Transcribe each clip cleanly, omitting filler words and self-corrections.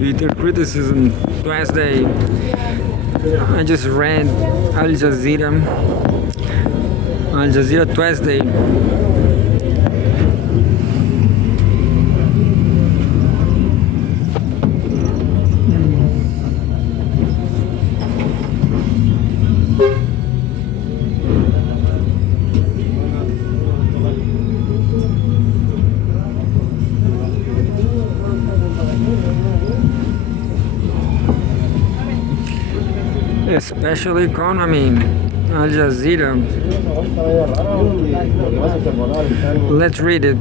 bitter criticism. Wednesday, I just read Al Jazeera. Al Jazeera Wednesday. Especially economy. Al Jazeera. Let's read it.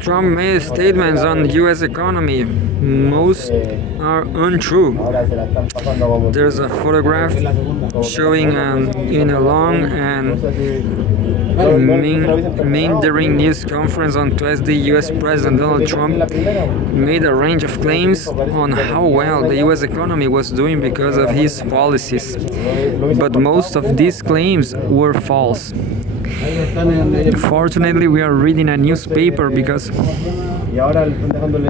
Trump made statements on the U.S. economy. Most are untrue. There's a photograph showing in a long and meandering news conference on Tuesday. U.S. President Donald Trump made a range of claims on how well the U.S. economy was doing because of his policies. But most of these claims were false. Fortunately, we are reading a newspaper because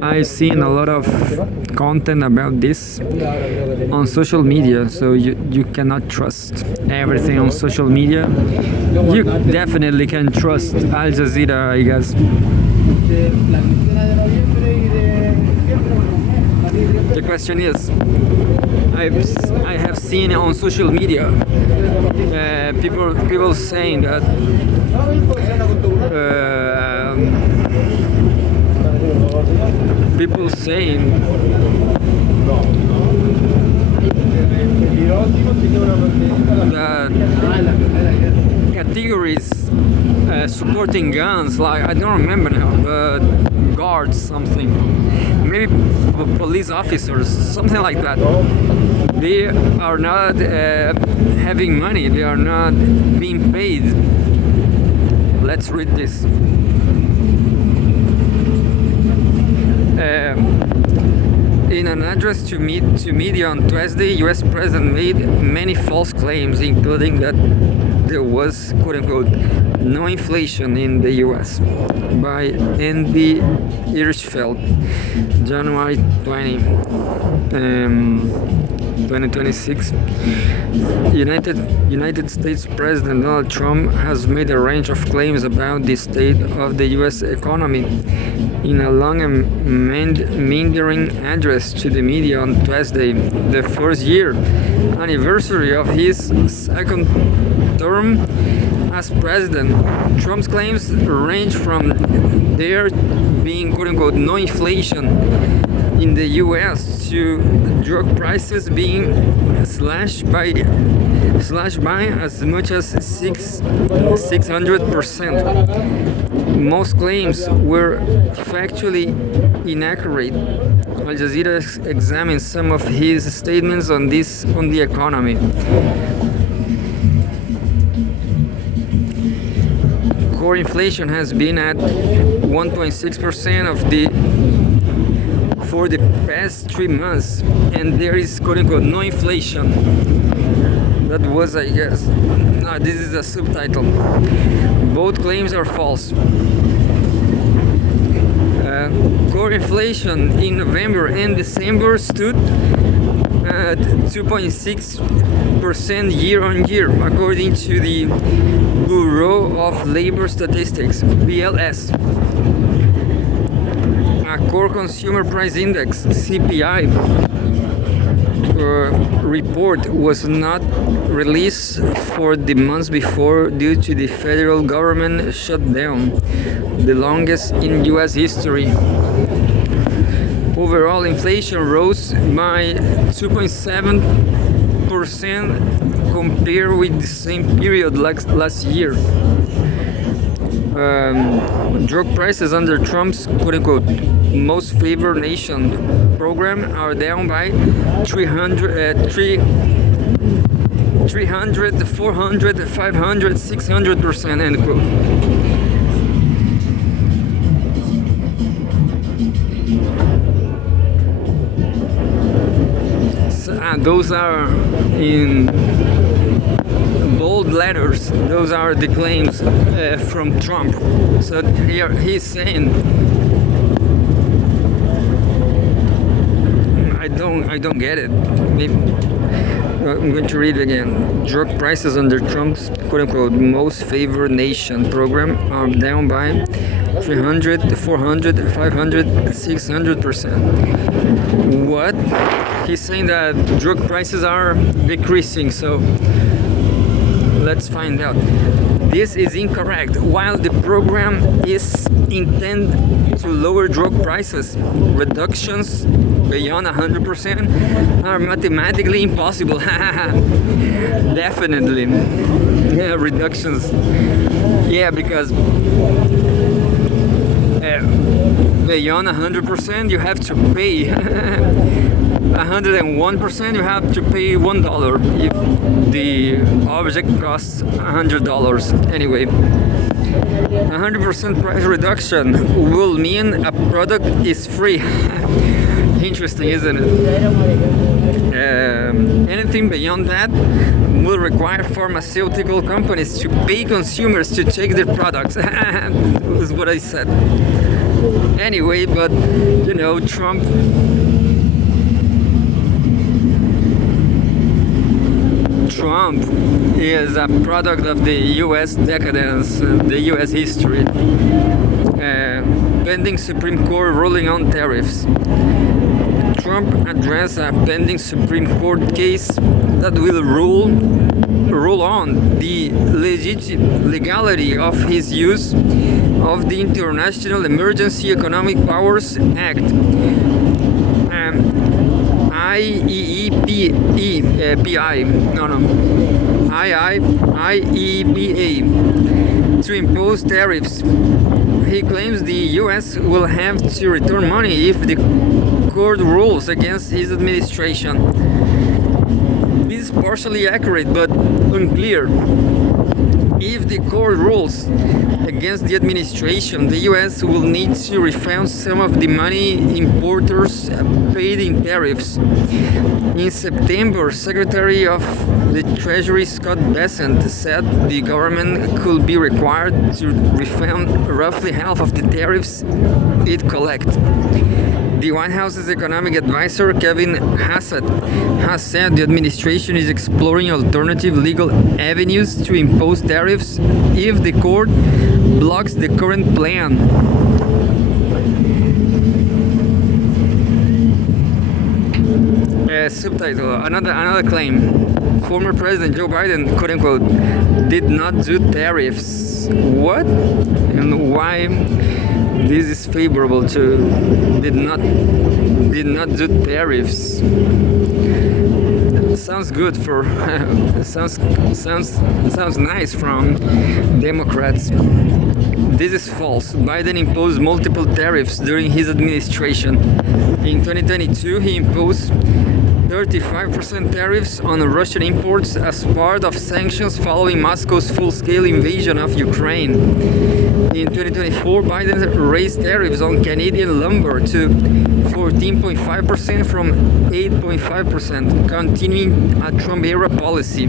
I've seen a lot of content about this on social media, so you cannot trust everything on social media. You definitely can trust Al Jazeera, I guess. The question is, I have seen on social media people saying that people saying that categories supporting guns, like I don't remember now, but guards something, maybe police officers, something like that. They are not having money, they are not being paid. Let's read this. In an address to media on Tuesday, U.S. President made many false claims, including that there was, quote-unquote, no inflation in the U.S. by Andy Hirschfeld, January 2026. United States President Donald Trump has made a range of claims about the state of the U.S. economy in a long and meandering address to the media on Tuesday, the first year anniversary of his second term as president. Trump's claims range from there being, quote-unquote, no inflation in the U.S. to drug prices being slashed by as much as 600%. Most claims were factually inaccurate. Al Jazeera examines some of his statements on the economy. Core inflation has been at 1.6% for the past 3 months, and there is, quote-unquote, no inflation. That was, I guess, no, this is a subtitle. Both claims are false. Core inflation in November and December stood at 2.6% year on year, according to the Bureau of Labor Statistics, BLS. A core consumer price index, CPI, report was not released for the months before due to the federal government shutdown, the longest in U.S. history. Overall inflation rose by 2.7% compared with the same period last year. Drug prices under Trump's, quote-unquote, most favored nation program are down by 300, 400, 500, 600%, end quote. Those are in bold letters. Those are the claims from Trump. So here he's saying, I don't get it. I'm going to read it again. Drug prices under Trump's quote-unquote most favored nation program are down by 300, 400, 500, 600%. What? He's saying that drug prices are decreasing, so let's find out. This is incorrect. While the program is intended to lower drug prices, reductions beyond 100% are mathematically impossible. Definitely. Yeah, reductions. Yeah, because beyond 100% you have to pay 101% you have to pay $1 if the object costs $100. Anyway, 100% price reduction will mean a product is free. Interesting, isn't it? Anything beyond that will require pharmaceutical companies to pay consumers to take their products. Is what I said. Anyway, but you know, Trump is a product of the U.S. decadence, the U.S. history. Pending Supreme Court ruling on tariffs. Trump addressed a pending Supreme Court case that will rule on the legality of his use of the International Emergency Economic Powers Act, IEEPA, to impose tariffs. He claims the U.S. will have to return money if the court rules against his administration. This is partially accurate but unclear. If the court rules against the administration, the U.S. will need to refund some of the money importers paid in tariffs. In September, Secretary of the Treasury Scott Bessent said the government could be required to refund roughly half of the tariffs it collects. The White House's economic advisor, Kevin Hassett, has said the administration is exploring alternative legal avenues to impose tariffs if the court blocks the current plan. Subtitle, another claim. Former President Joe Biden, quote-unquote, did not do tariffs. What? And why? This is favorable to did not do tariffs. Sounds good for sounds nice from Democrats. This is false. Biden imposed multiple tariffs during his administration. In 2022, he imposed 35% tariffs on Russian imports as part of sanctions following Moscow's full-scale invasion of Ukraine. In 2024, Biden raised tariffs on Canadian lumber to 14.5% from 8.5%, continuing a Trump-era policy.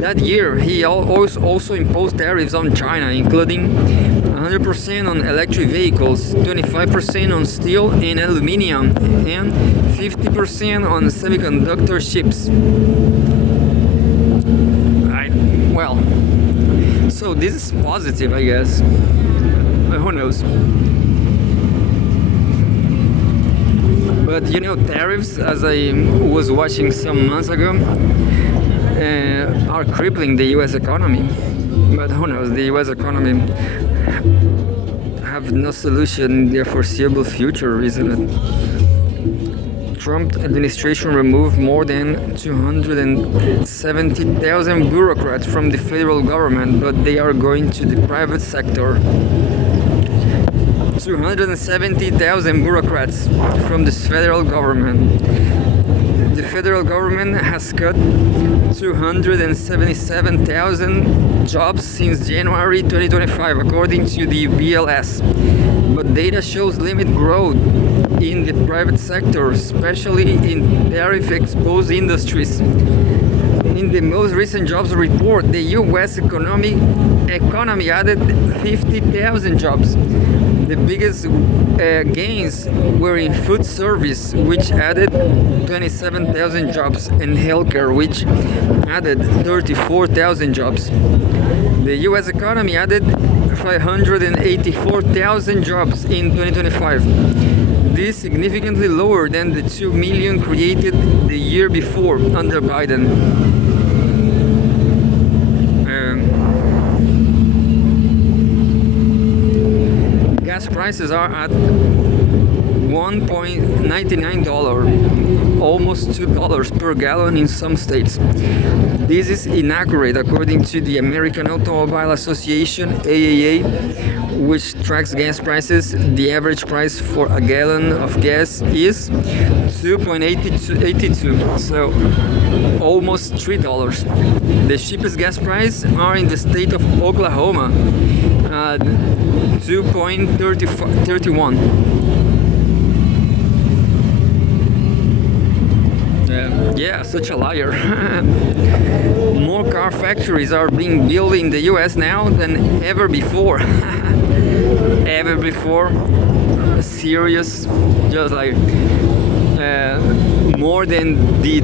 That year, he also imposed tariffs on China, including 100% on electric vehicles, 25% on steel and aluminum, and 50% on semiconductor chips. So this is positive, I guess. Who knows? But you know, tariffs, as I was watching some months ago, are crippling the U.S. economy. But who knows? The U.S. economy have no solution in the foreseeable future, isn't it? Trump administration removed more than 270,000 bureaucrats from the federal government, but they are going to the private sector. 270,000 bureaucrats from the federal government. The federal government has cut 277,000 jobs since January 2025, according to the BLS. But data shows limited growth in the private sector, especially in tariff-exposed industries. In the most recent jobs report, the U.S. economy added 50,000 jobs. The biggest gains were in food service, which added 27,000 jobs, and healthcare, which added 34,000 jobs. The U.S. economy added 584,000 jobs in 2025. This is significantly lower than the 2 million created the year before under Biden. Gas prices are at $1.99, almost $2 per gallon in some states. This is inaccurate according to the American Automobile Association AAA, which tracks gas prices. The average price for a gallon of gas is $2.82, so almost $3. The cheapest gas prices are in the state of Oklahoma, $2.31. Yeah, such a liar. More car factories are being built in the US now than ever before. Ever before. Serious. Just like more than the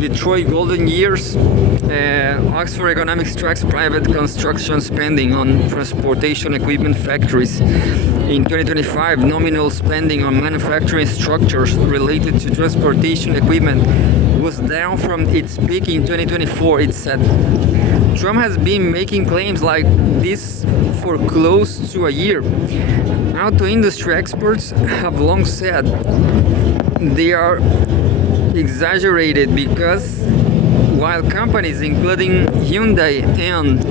Detroit Golden Years. Oxford Economics tracks private construction spending on transportation equipment factories. In 2025, nominal spending on manufacturing structures related to transportation equipment was down from its peak in 2024, it said. Trump has been making claims like this for close to a year. Auto industry experts have long said they are exaggerated because while companies including Hyundai and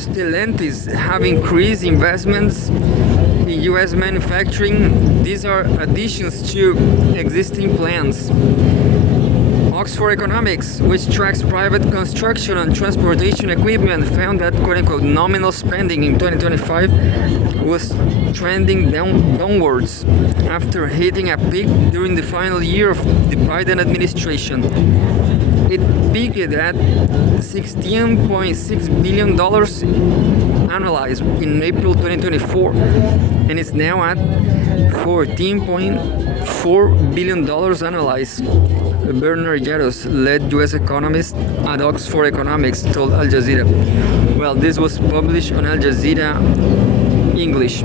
Stellantis have increased investments in U.S. manufacturing, these are additions to existing plants. Oxford Economics, which tracks private construction and transportation equipment, found that quote-unquote nominal spending in 2025 was trending downwards after hitting a peak during the final year of the Biden administration. It peaked at $16.6 billion annualized in April 2024 and is now at $14.4 billion annualized. Bernard Jazeera'S, lead U.S. economist at Oxford Economics, told Al Jazeera. Well, this was published on Al Jazeera English.